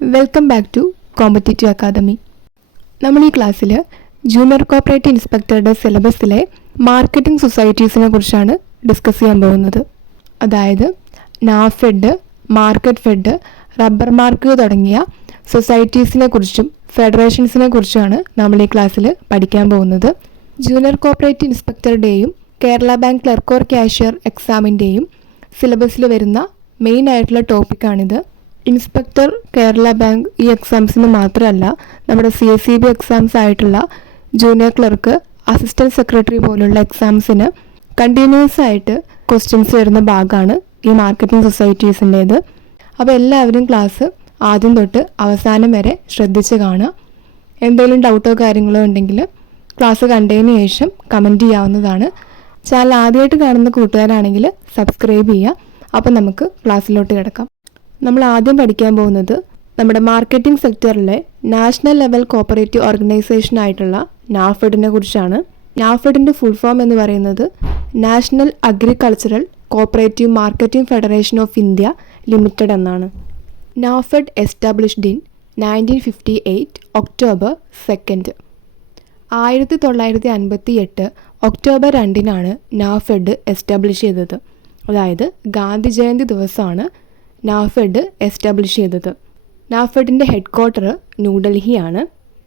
Welcome back to competitive academy. നമ്മൾ ഈ ക്ലാസ്സിൽ ജൂനിയർ കോപ്പറേറ്റീവ് ഇൻസ്പെക്ടറുടെ സിലബസിലെ മാർക്കറ്റിംഗ് സൊസൈറ്റീസിനെ കുറിച്ചാണ് ഡിസ്കസ് ചെയ്യാൻ പോകുന്നത്. അതായത് NAFED, market fed, rubber mark തുടങ്ങിയ സൊസൈറ്റീസിനെ കുറിച്ചും ഫെഡറേഷൻസിനെ കുറിച്ചുമാണ് നമ്മൾ ഈ ക്ലാസ്സിൽ പഠിക്കാൻ പോകുന്നത്. ജൂനിയർ കോപ്പറേറ്റീവ് ഇൻസ്പെക്ടറുടെയും Kerala bank clerk or cashier എക്സാമിൻ്റെയും സിലബസിൽ വരുന്ന മെയിൻ ആയിട്ടുള്ള ടോപ്പിക്കാണിത്. ഇൻസ്പെക്ടർ, കേരള ബാങ്ക് ഈ എക്സാംസിന് മാത്രമല്ല, നമ്മുടെ CSEB എക്സാംസ് ആയിട്ടുള്ള ജൂനിയർ ക്ലർക്ക്, അസിസ്റ്റൻറ്റ് സെക്രട്ടറി പോലുള്ള എക്സാംസിന് കണ്ടിന്യൂസ് ആയിട്ട് ക്വസ്റ്റ്യൻസ് വരുന്ന ഭാഗമാണ് ഈ മാർക്കറ്റിംഗ് സൊസൈറ്റീസിൻ്റേത്. അപ്പോൾ എല്ലാവരും ക്ലാസ് ആദ്യം തൊട്ട് അവസാനം വരെ ശ്രദ്ധിച്ച് കാണുക. എന്തെങ്കിലും ഡൗട്ടോ കാര്യങ്ങളോ ഉണ്ടെങ്കിൽ ക്ലാസ് കണ്ടതിന് ശേഷം കമൻറ്റ് ചെയ്യാവുന്നതാണ്. ചാനൽ ആദ്യമായിട്ട് കാണുന്ന കൂട്ടുകാരാണെങ്കിൽ സബ്സ്ക്രൈബ് ചെയ്യുക. അപ്പോൾ നമുക്ക് ക്ലാസ്സിലോട്ട് കിടക്കാം. നമ്മൾ ആദ്യം പഠിക്കാൻ പോകുന്നത് നമ്മുടെ മാർക്കറ്റിംഗ് സെക്ടറിലെ നാഷണൽ ലെവൽ കോപ്പറേറ്റീവ് ഓർഗനൈസേഷൻ ആയിട്ടുള്ള നാഫെഡിനെ കുറിച്ചാണ്. നാഫെഡിൻ്റെ ഫുൾ ഫോം എന്ന് പറയുന്നത് national agricultural cooperative marketing federation of India limited എന്നാണ്. NAFED established in 1958 October 2. 1958 October 2 NAFED establish ചെയ്തത്. അതായത് ഗാന്ധി ജയന്തി ദിവസമാണ് നാഫെഡ് എസ്റ്റാബ്ലിഷ് ചെയ്തത്. നാഫെഡിൻ്റെ ഹെഡ് ക്വാർട്ടർ ന്യൂഡൽഹിയാണ്.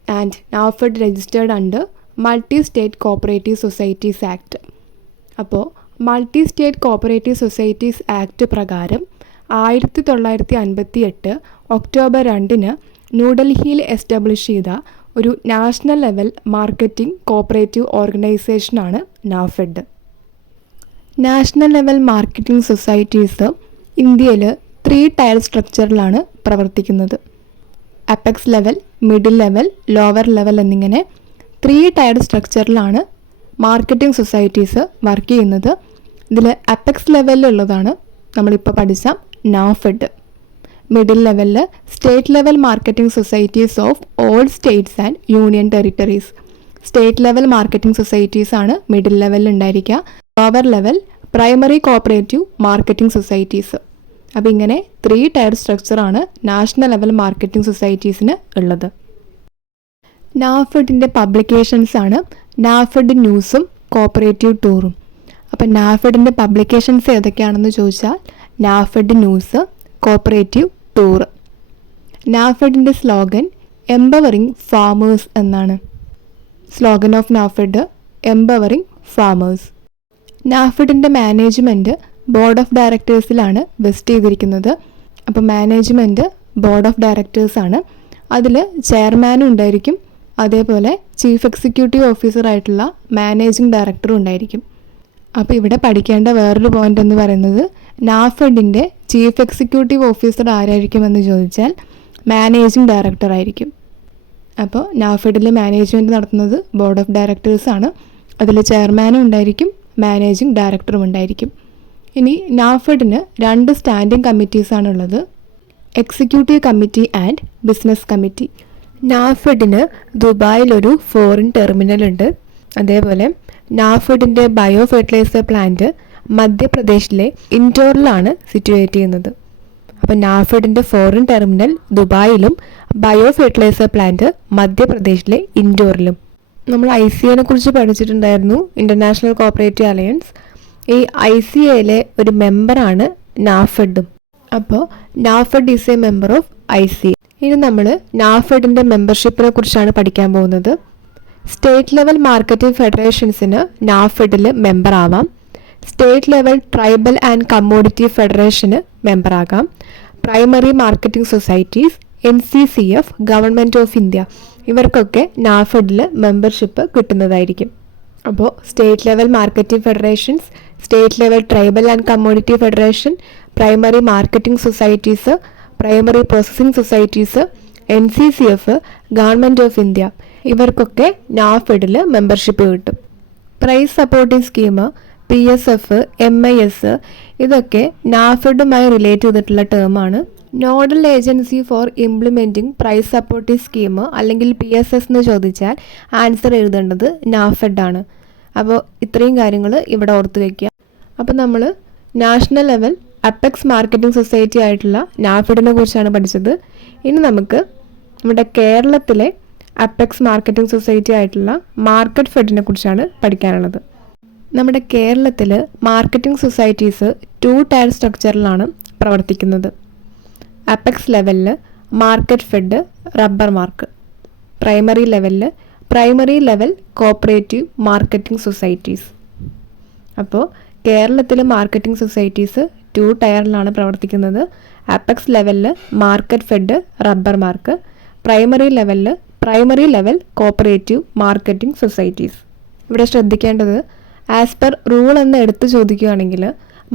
And NAFED registered under multi state cooperative societies act. അപ്പോൾ multi state cooperative societies act പ്രകാരം 1958 ഒക്ടോബർ 2 ന്യൂഡൽഹിയിൽ എസ്റ്റാബ്ലിഷ് ചെയ്ത ഒരു നാഷണൽ ലെവൽ മാർക്കറ്റിംഗ് കോപ്പറേറ്റീവ് ഓർഗനൈസേഷനാണ് NAFED. National level marketing societies ഇന്ത്യയിൽ 3 ടയർ സ്ട്രക്ചറിലാണ് പ്രവർത്തിക്കുന്നത്. Apex level, middle level, lower level എന്നിങ്ങനെ 3 ടയർ സ്ട്രക്ചറിലാണ് മാർക്കറ്റിംഗ് സൊസൈറ്റീസ് വർക്ക് ചെയ്യുന്നത്. ഇതിൽ അപ്പെക്സ് ലെവലിലുള്ളതാണ് നമ്മളിപ്പോൾ പഠിച്ച നാഫെഡ്. മിഡിൽ ലെവലിൽ state level marketing societies of all states and union territories. State level marketing societies ആണ് മിഡിൽ ലെവലിൽ ഉണ്ടായിരിക്കുക. Lower level primary cooperative marketing societies. അപ്പോൾ ഇങ്ങനെ 3 ടയർ സ്ട്രക്ചറാണ് നാഷണൽ ലെവൽ മാർക്കറ്റിംഗ് സൊസൈറ്റീസിന് ഉള്ളത്. നാഫെഡിൻ്റെ പബ്ലിക്കേഷൻസ് ആണ് നാഫെഡ് ന്യൂസും കോപ്പറേറ്റീവ് ടൂറും. അപ്പോൾ നാഫെഡിൻ്റെ പബ്ലിക്കേഷൻസ് ഏതൊക്കെയാണെന്ന് ചോദിച്ചാൽ നാഫെഡ് ന്യൂസ്, കോപ്പറേറ്റീവ് ടൂർ. നാഫെഡിൻ്റെ സ്ലോഗൻ എംപവറിംഗ് ഫാമേഴ്സ് എന്നാണ്. Slogan of NAFED empowering farmers. നാഫെഡിൻ്റെ മാനേജ്മെൻറ്റ് ബോർഡ് ഓഫ് ഡയറക്ടേഴ്സിലാണ് വെസ്റ്റ് ചെയ്തിരിക്കുന്നത്. അപ്പോൾ മാനേജ്മെൻറ്റ് ബോർഡ് ഓഫ് ഡയറക്ടേഴ്സാണ്. അതിൽ ചെയർമാനും ഉണ്ടായിരിക്കും, അതേപോലെ ചീഫ് എക്സിക്യൂട്ടീവ് ഓഫീസറായിട്ടുള്ള മാനേജിംഗ് ഡയറക്ടറും ഉണ്ടായിരിക്കും. അപ്പോൾ ഇവിടെ പഠിക്കേണ്ട വേറൊരു പോയിന്റ് എന്ന് പറയുന്നത് നാഫെഡിൻ്റെ ചീഫ് എക്സിക്യൂട്ടീവ് ഓഫീസർ ആരായിരിക്കുമെന്ന് ചോദിച്ചാൽ മാനേജിംഗ് ഡയറക്ടർ ആയിരിക്കും. അപ്പോൾ നാഫെഡിൽ മാനേജ്മെൻറ്റ് നടത്തുന്നത് ബോർഡ് ഓഫ് ഡയറക്ടേഴ്സാണ്. അതിൽ ചെയർമാനും ഉണ്ടായിരിക്കും, മാനേജിംഗ് ഡയറക്ടറും ഉണ്ടായിരിക്കും. ഇനി നാഫെഡിന് 2 സ്റ്റാൻഡിംഗ് കമ്മിറ്റീസാണുള്ളത്, executive committee and business committee. നാഫെഡിന് ദുബായിലൊരു ഫോറിൻ ടെർമിനൽ ഉണ്ട്. അതേപോലെ നാഫെഡിൻ്റെ ബയോ ഫെർട്ടിലൈസർ പ്ലാന്റ് മധ്യപ്രദേശിലെ ഇൻഡോറിലാണ് സിറ്റുവേറ്റ് ചെയ്യുന്നത്. അപ്പോൾ നാഫെഡിൻ്റെ ഫോറിൻ ടെർമിനൽ ദുബായിലും ബയോ ഫെർട്ടിലൈസർ പ്ലാന്റ് മധ്യപ്രദേശിലെ ഇൻഡോറിലും. നമ്മൾ ICAനെ കുറിച്ച് പഠിച്ചിട്ടുണ്ടായിരുന്നു, ഇൻ്റർനാഷണൽ കോപ്പറേറ്റീവ് അലയൻസ്. ഈ ICAയിലെ ഒരു മെമ്പറാണ് നാഫെഡും. അപ്പോൾ NAFED is a member of ICA. ഇനി നമ്മൾ നാഫെഡിൻ്റെ മെമ്പർഷിപ്പിനെ കുറിച്ചാണ് പഠിക്കാൻ പോകുന്നത്. സ്റ്റേറ്റ് ലെവൽ മാർക്കറ്റിംഗ് ഫെഡറേഷൻസിന് നാഫെഡിൽ മെമ്പർ ആവാം. State level tribal and commodity ഫെഡറേഷന് മെമ്പർ ആകാം. Primary marketing societies, NCCF, government of India, ഇവർക്കൊക്കെ നാഫെഡിൽ മെമ്പർഷിപ്പ് കിട്ടുന്നതായിരിക്കും. അപ്പോൾ state level marketing federations, state level tribal and commodity federation, primary marketing societies, primary processing societies, NCCF, government of India, ഇവർക്കൊക്കെ നാഫെഡിൽ membership കിട്ടും. Price supporting scheme, PSF, MIS ഇതൊക്കെ നാഫെഡുമായി relate ചെയ്തിട്ടുള്ള ടേമാണ്. Nodal agency for implementing price supporting scheme അല്ലെങ്കിൽ PSS എന്ന് ചോദിച്ചാൽ ആൻസർ എഴുതേണ്ടത് നാഫെഡാണ്. അപ്പോൾ ഇത്രയും കാര്യങ്ങൾ ഇവിടെ ഓർത്ത് വയ്ക്കുക. അപ്പോൾ നമ്മൾ national level apex marketing society ആയിട്ടുള്ള നാഫെഡിനെ കുറിച്ചാണ് പഠിച്ചത്. ഇനി നമുക്ക് നമ്മുടെ കേരളത്തിലെ അപ്പെക്സ് മാർക്കറ്റിംഗ് സൊസൈറ്റി ആയിട്ടുള്ള മാർക്കറ്റ് ഫെഡിനെ കുറിച്ചാണ് പഠിക്കാനുള്ളത്. നമ്മുടെ കേരളത്തിൽ മാർക്കറ്റിംഗ് സൊസൈറ്റീസ് 2 ടയർ സ്ട്രക്ചറിലാണ് പ്രവർത്തിക്കുന്നത്. അപ്പെക്സ് ലെവലിൽ market fed, rubber mark. Primary ലെവലിൽ primary level cooperative marketing societies. അപ്പോൾ കേരളത്തിൽ മാർക്കറ്റിംഗ് സൊസൈറ്റീസ് 2 ടയറിലാണ് പ്രവർത്തിക്കുന്നത്. അപ്പെക്സ് ലെവലിൽ market fed, rubber mark. Primary ലെവലിൽ primary level cooperative marketing societies. ഇവിടെ ശ്രദ്ധിക്കേണ്ടത്, ആസ് പെർ റൂൾ എന്ന് എടുത്തു ചോദിക്കുകയാണെങ്കിൽ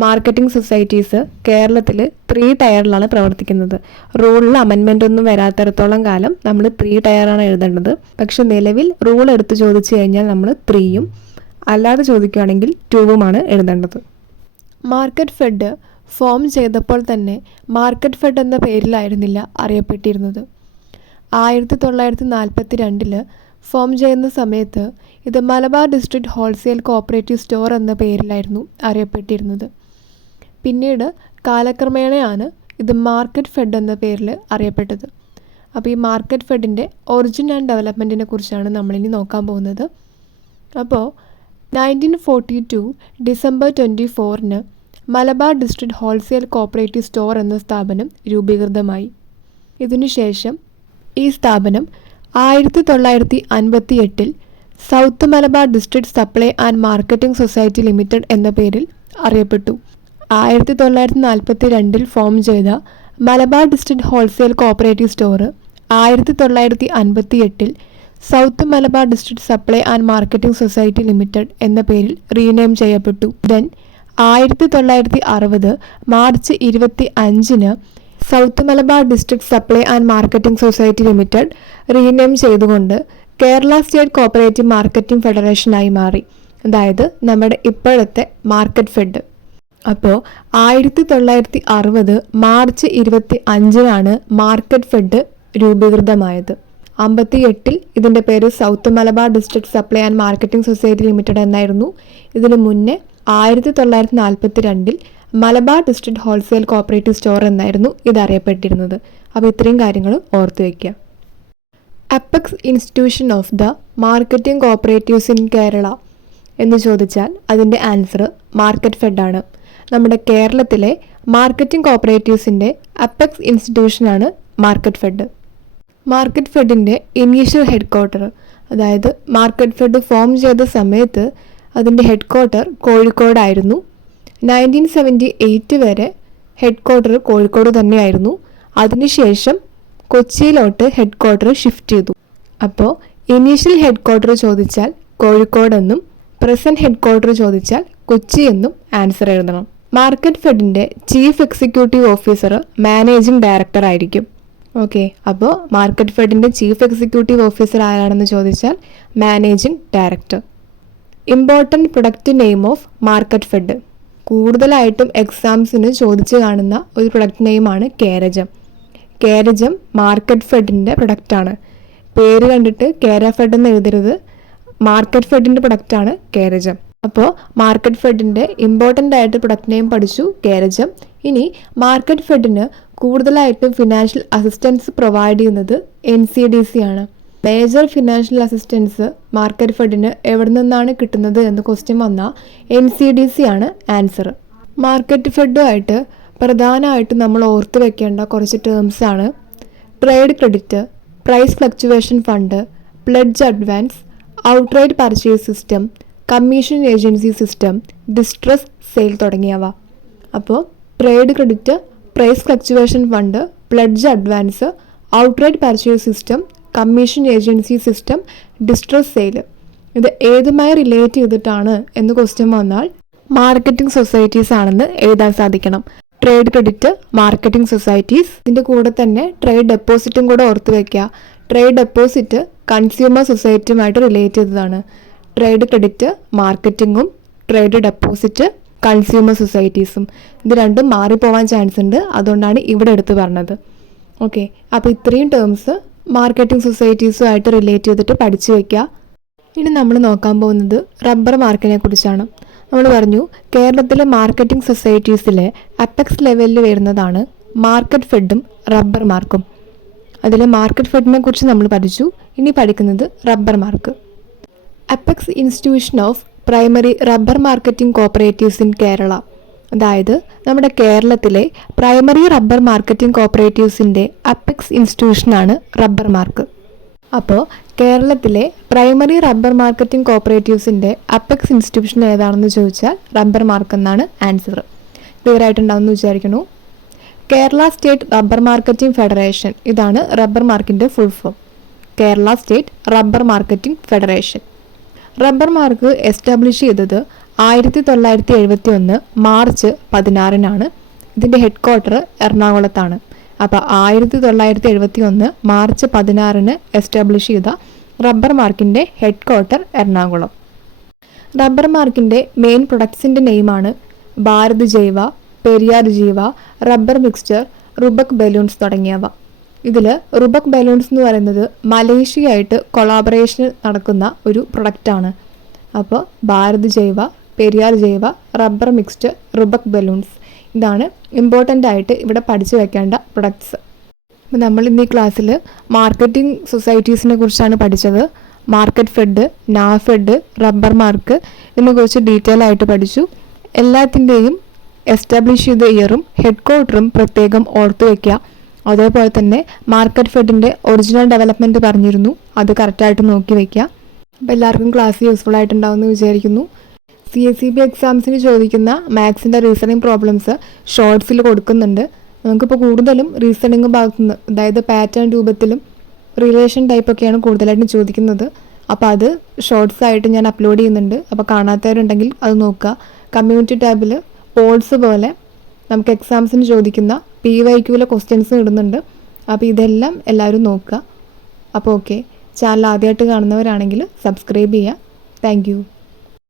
മാർക്കറ്റിംഗ് സൊസൈറ്റീസ് കേരളത്തിൽ 3 ടയറിലാണ് പ്രവർത്തിക്കുന്നത്. റൂളിൽ അമെൻമെൻ്റ് ഒന്നും വരാത്തിടത്തോളം കാലം നമ്മൾ 3 ടയറാണ് എഴുതേണ്ടത്. പക്ഷെ നിലവിൽ റൂൾ എടുത്ത് ചോദിച്ചു കഴിഞ്ഞാൽ നമ്മൾ 3യും, അല്ലാതെ ചോദിക്കുകയാണെങ്കിൽ 2വുമാണ് എഴുതേണ്ടത്. മാർക്കറ്റ് ഫെഡ് ഫോം ചെയ്തപ്പോൾ തന്നെ മാർക്കറ്റ് ഫെഡ് എന്ന പേരിലായിരുന്നില്ല അറിയപ്പെട്ടിരുന്നത്. 1942 ഫോം ചെയ്യുന്ന സമയത്ത് ഇത് Malabar district wholesale cooperative store എന്ന പേരിലായിരുന്നു അറിയപ്പെട്ടിരുന്നത്. പിന്നീട് കാലക്രമേണയാണ് ഇത് മാർക്കറ്റ് ഫെഡ് എന്ന പേരിൽ അറിയപ്പെട്ടത്. അപ്പോൾ ഈ മാർക്കറ്റ് ഫെഡിൻ്റെ ഒറിജിൻ ആൻഡ് ഡെവലപ്മെൻറ്റിനെ കുറിച്ചാണ് നമ്മളിനി നോക്കാൻ പോകുന്നത്. അപ്പോൾ 1942 December 24 Malabar district wholesale cooperative store എന്ന സ്ഥാപനം രൂപീകൃതമായി. ഇതിനുശേഷം ഈ സ്ഥാപനം 1958 south Malabar district supply and marketing society limited എന്ന പേരിൽ അറിയപ്പെട്ടു. 1942 ഫോം ചെയ്ത Malabar district wholesale cooperative store 1958 south Malabar district supply and marketing society limited എന്ന പേരിൽ റീനെയിം ചെയ്യപ്പെട്ടു. Then 1960 March 25 south Malabar district supply and marketing society limited rename ചെയ്തുകൊണ്ട് കേരള സ്റ്റേറ്റ് കോപ്പറേറ്റീവ് മാർക്കറ്റിംഗ് ഫെഡറേഷനായി മാറി. അതായത് നമ്മുടെ ഇപ്പോഴത്തെ മാർക്കറ്റ് ഫെഡ്. അപ്പോൾ 1960 മാർച്ച് 25 മാർക്കറ്റ് ഫെഡ് രൂപീകൃതമായത്. 58 ഇതിൻ്റെ പേര് south Malabar district supply and marketing society limited എന്നായിരുന്നു. ഇതിനു മുന്നേ 1942 Malabar district wholesale cooperative store എന്നായിരുന്നു ഇതറിയപ്പെട്ടിരുന്നത്. അപ്പോൾ ഇത്രയും കാര്യങ്ങൾ ഓർത്തു വയ്ക്കുക. Apex institution of the marketing cooperatives in Kerala എന്ന് ചോദിച്ചാൽ അതിൻ്റെ ആൻസർ മാർക്കറ്റ് ഫെഡാണ്. നമ്മുടെ കേരളത്തിലെ മാർക്കറ്റിംഗ് കോപ്പറേറ്റീവ്സിൻ്റെ അപ്പെക്സ് ഇൻസ്റ്റിറ്റ്യൂഷനാണ് മാർക്കറ്റ് ഫെഡ്. മാർക്കറ്റ് ഫെഡിൻ്റെ ഇനീഷ്യൽ ഹെഡ് ക്വാർട്ടർ, അതായത് മാർക്കറ്റ് ഫെഡ് ഫോം ചെയ്ത സമയത്ത് അതിൻ്റെ ഹെഡ് ക്വാർട്ടർ കോഴിക്കോടായിരുന്നു. 1978 വരെ ഹെഡ് ക്വാർട്ടർ കോഴിക്കോട് തന്നെയായിരുന്നു. അതിനുശേഷം കൊച്ചിയിലോട്ട് ഹെഡ് ക്വാർട്ടർ ഷിഫ്റ്റ് ചെയ്തു. അപ്പോൾ ഇനീഷ്യൽ ഹെഡ് ക്വാർട്ടർ ചോദിച്ചാൽ കോഴിക്കോടെന്നും പ്രസൻറ്റ് ഹെഡ് ക്വാർട്ടർ ചോദിച്ചാൽ കൊച്ചി എന്നും ആൻസർ എഴുതണം. മാർക്കറ്റ് ഫെഡിൻ്റെ chief executive officer managing director ആയിരിക്കും. ഓക്കെ, അപ്പോൾ മാർക്കറ്റ് ഫെഡിൻ്റെ ചീഫ് എക്സിക്യൂട്ടീവ് ഓഫീസർ ആരാണെന്ന് ചോദിച്ചാൽ managing director. Important product name of market fed. കൂടുതലായിട്ടും എക്സാംസിന് ചോദിച്ച് കാണുന്ന ഒരു പ്രൊഡക്റ്റ് നെയിമാണ് കേരജം. കേരജം മാർക്കറ്റ് ഫെഡിൻ്റെ പ്രൊഡക്റ്റാണ്. പേര് കണ്ടിട്ട് കേര ഫെഡ് എന്ന് എഴുതരുത്. മാർക്കറ്റ് ഫെഡിൻ്റെ പ്രൊഡക്റ്റാണ് കേരജം. അപ്പോൾ മാർക്കറ്റ് ഫെഡിൻ്റെ ഇമ്പോർട്ടൻ്റ് ആയിട്ട് പ്രൊഡക്റ്റ് നെയിം പഠിച്ചു, കേരജം. ഇനി മാർക്കറ്റ് ഫെഡിന് കൂടുതലായിട്ടും ഫിനാൻഷ്യൽ അസിസ്റ്റൻസ് പ്രൊവൈഡ് ചെയ്യുന്നത് NCDC ആണ്. മേജർ ഫിനാൻഷ്യൽ അസിസ്റ്റൻസ് മാർക്കറ്റ് ഫെഡിന് എവിടെ നിന്നാണ് കിട്ടുന്നത് എന്ന് ക്വസ്റ്റ്യൻ വന്നാൽ NCDC ആണ് ആൻസർ. മാർക്കറ്റ് ഫെഡുമായിട്ട് പ്രധാനമായിട്ടും നമ്മൾ ഓർത്ത് വെക്കേണ്ട കുറച്ച് ടേംസ് ആണ് trade credit, price fluctuation fund, pledge advance, outright purchase system, commission agency system, distress sale തുടങ്ങിയവ. അപ്പോൾ trade credit, price fluctuation fund, pledge advance, outright purchase system, commission agency system, distress sale, ഇത് ഏതുമായി relate ചെയ്തിട്ടാണ് എന്ന് question വന്നാൽ marketing societies ആണെന്ന് എഴുതാൻ സാധിക്കണം. Trade credit marketing societies. ഇതിൻ്റെ കൂടെ തന്നെ ട്രേഡ് ഡെപ്പോസിറ്റും കൂടെ ഓർത്ത് വയ്ക്കുക. ട്രേഡ് ഡെപ്പോസിറ്റ് കൺസ്യൂമർ സൊസൈറ്റിയുമായിട്ട് റിലേറ്റ് ചെയ്തതാണ്. ട്രേഡ് ക്രെഡിറ്റ് മാർക്കറ്റിങ്ങും ട്രേഡ് ഡെപ്പോസിറ്റ് കൺസ്യൂമർ സൊസൈറ്റീസും. ഇത് രണ്ടും മാറിപ്പോവാൻ ചാൻസ് ഉണ്ട്, അതുകൊണ്ടാണ് ഇവിടെ എടുത്ത് പറഞ്ഞത്. ഓക്കെ, അപ്പോൾ ഇത്രയും ടേംസ് മാർക്കറ്റിംഗ് സൊസൈറ്റീസുമായിട്ട് റിലേറ്റ് ചെയ്തിട്ട് പഠിച്ചു വയ്ക്കുക. ഇനി നമ്മൾ നോക്കാൻ പോകുന്നത് റബ്ബർ മാർക്കിനെ കുറിച്ചാണ്. നമ്മൾ പറഞ്ഞു കേരളത്തിലെ മാർക്കറ്റിംഗ് സൊസൈറ്റീസിലെ അപ്പെക്സ് ലെവലിൽ വരുന്നതാണ് മാർക്കറ്റ് ഫെഡും റബ്ബർ മാർക്കും. അതിൽ മാർക്കറ്റ് ഫെഡിനെ കുറിച്ച് നമ്മൾ പഠിച്ചു. ഇനി പഠിക്കുന്നത് rubber mark. Apex institution of primary rubber marketing cooperatives in Kerala. അതായത് നമ്മുടെ കേരളത്തിലെ പ്രൈമറി റബ്ബർ മാർക്കറ്റിംഗ് കോപ്പറേറ്റീവ്സിൻ്റെ അപ്പെക്സ് ഇൻസ്റ്റിറ്റ്യൂഷനാണ് റബ്ബർ മാർക്ക്. അപ്പോൾ കേരളത്തിലെ പ്രൈമറി റബ്ബർ മാർക്കറ്റിംഗ് കോപ്പറേറ്റീവ്സിൻ്റെ അപ്പെക്സ് ഇൻസ്റ്റിറ്റ്യൂഷൻ ഏതാണെന്ന് ചോദിച്ചാൽ റബ്ബർ മാർക്ക് എന്നാണ് ആൻസർ. ക്ലിയർ ആയിട്ടുണ്ടാവുമെന്ന് വിചാരിക്കുന്നു. Kerala state rubber marketing federation, ഇതാണ് റബ്ബർ മാർക്കിൻ്റെ full form. Kerala state rubber marketing federation. Rubber mark establish ചെയ്തത് 1971 മാർച്ച് 16 ഇതിൻ്റെ ഹെഡ് ക്വാർട്ടർ എറണാകുളത്താണ്. അപ്പോൾ 1971 മാർച്ച് 16 എസ്റ്റാബ്ലിഷ് ചെയ്ത റബ്ബർ മാർക്കിൻ്റെ ഹെഡ് ക്വാർട്ടർ എറണാകുളം. റബ്ബർ മാർക്കിൻ്റെ മെയിൻ പ്രൊഡക്ട്സിൻ്റെ നെയിമാണ് ഭാരത് ജൈവ, പെരിയാർ ജീവ, റബ്ബർ മിക്സ്ചർ, റുബക് ബലൂൺസ് തുടങ്ങിയവ. ഇതിൽ റുബക് ബലൂൺസ് എന്ന് പറയുന്നത് മലേഷ്യയായിട്ട് കൊളാബറേഷൻ നടക്കുന്ന ഒരു പ്രൊഡക്റ്റാണ്. അപ്പോൾ ഭാരത് ജൈവ, പെരിയാർ ജൈവ, റബ്ബർ മിക്സ്ചർ, റുബക് ബലൂൺസ്, ഇതാണ് ഇമ്പോർട്ടൻ്റ് ആയിട്ട് ഇവിടെ പഠിച്ചു വെക്കേണ്ട പ്രൊഡക്ട്സ്. അപ്പോൾ നമ്മൾ ഇന്ന് ഈ ക്ലാസ്സിൽ മാർക്കറ്റിംഗ് സൊസൈറ്റീസിനെ കുറിച്ചാണ് പഠിച്ചത്. Market fed, NAFED, rubber mark, ഇതിനെക്കുറിച്ച് ഡീറ്റെയിൽ ആയിട്ട് പഠിച്ചു. എല്ലാത്തിൻ്റെയും എസ്റ്റാബ്ലിഷ് ചെയ്ത ഇയറും ഹെഡ് ക്വാർട്ടറും പ്രത്യേകം ഓർത്തു വയ്ക്കുക. അതേപോലെ തന്നെ മാർക്കറ്റ് ഫെഡിൻ്റെ ഒറിജിനൽ ഡെവലപ്മെൻറ്റ് പറഞ്ഞിരുന്നു, അത് കറക്റ്റായിട്ട് നോക്കി വയ്ക്കുക. അപ്പോൾ എല്ലാവർക്കും ക്ലാസ് യൂസ്ഫുൾ ആയിട്ടുണ്ടാവുമെന്ന് വിചാരിക്കുന്നു. CSEB എക്സാംസിന് ചോദിക്കുന്ന മാത്സിൻ്റെ റീസണിങ് പ്രോബ്ലംസ് ഷോർട്സിൽ കൊടുക്കുന്നുണ്ട്. നമുക്കിപ്പോൾ കൂടുതലും റീസണിങ് ഭാഗത്തുനിന്ന്, അതായത് പാറ്റേൺ രൂപത്തിലും റിലേഷൻ ടൈപ്പൊക്കെയാണ് കൂടുതലായിട്ടും ചോദിക്കുന്നത്. അപ്പോൾ അത് ഷോർട്സ് ആയിട്ട് ഞാൻ അപ്ലോഡ് ചെയ്യുന്നുണ്ട്. അപ്പോൾ കാണാത്തവരുണ്ടെങ്കിൽ അത് നോക്കുക. കമ്മ്യൂണിറ്റി ടാബിൽ പോൾസ് പോലെ നമുക്ക് എക്സാംസിന് ചോദിക്കുന്ന PYQലെ ക്വസ്റ്റ്യൻസ് ഇടുന്നുണ്ട്. അപ്പോൾ ഇതെല്ലാം എല്ലാവരും നോക്കുക. അപ്പോൾ ഓക്കെ, ചാനൽ ആദ്യമായിട്ട് കാണുന്നവരാണെങ്കിൽ സബ്സ്ക്രൈബ് ചെയ്യുക. Thank you.